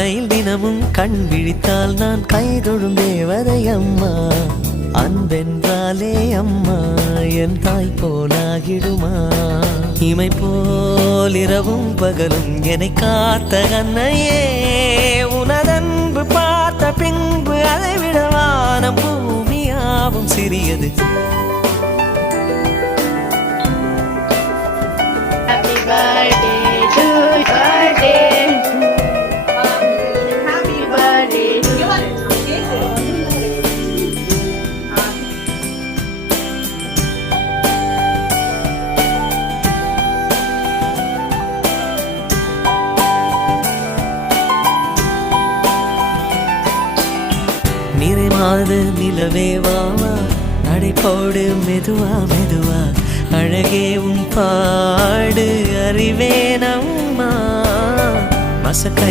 காலையில் தினமும் கண் விழித்தால் நான் கைதொழும் தேவதை அம்மா. அன்பென்றாலே அம்மா என் தாய் போலாகிடுமா? இமை போல் இரவும் பகலும் என்னை காத்த அன்னையே, உனதன்பு பார்த்த பின்பு அதை விட வானம் பூமியாவும் சிறியது. Happy birthday to birthday. Happy birthday to you. நிறைமாத நிலவே வாவா, நடைபோடு மெதுவா மெதுவா, அழகே உன் பாடு அறிவேனம்மா. மசக்கை